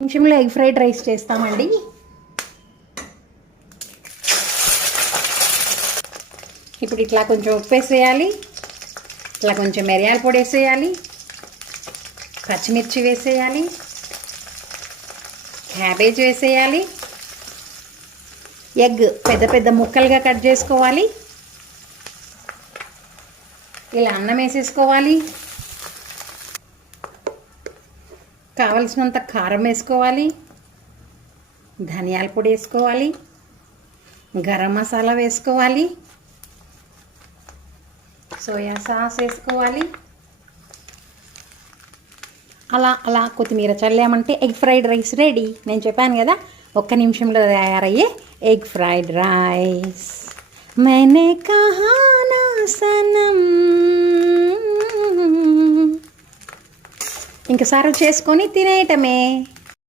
నిమిషంలో egg fried rice చేస్తామండి. ఇప్పుడు ఇట్లా కొంచెం ఉప్పు వేసేయాలి, ఇట్లా కొంచెం మిరియాల పొడి వేసేయాలి, పచ్చిమిర్చి వేసేయాలి, క్యాబేజ్ వేసేయాలి, ఎగ్ పెద్ద పెద్ద ముక్కలుగా కట్ చేసుకోవాలి, ఇలా అన్నం వేసేసుకోవాలి, కావలసినంత కారం వేసుకోవాలి, ధనియాల పొడి వేసుకోవాలి, గరం మసాలా వేసుకోవాలి, సోయా సాస్ వేసుకోవాలి. అలా అలా కొత్తిమీర చల్లామంటే ఎగ్ ఫ్రైడ్ రైస్ రెడీ. నేను చెప్పాను కదా, 1 నిమిషంలో తయారయ్యే ఎగ్ ఫ్రైడ్ రైస్. मैंने कहा ना सनम. ఇంక సర్వ్ చేసుకొని తినేయటమే.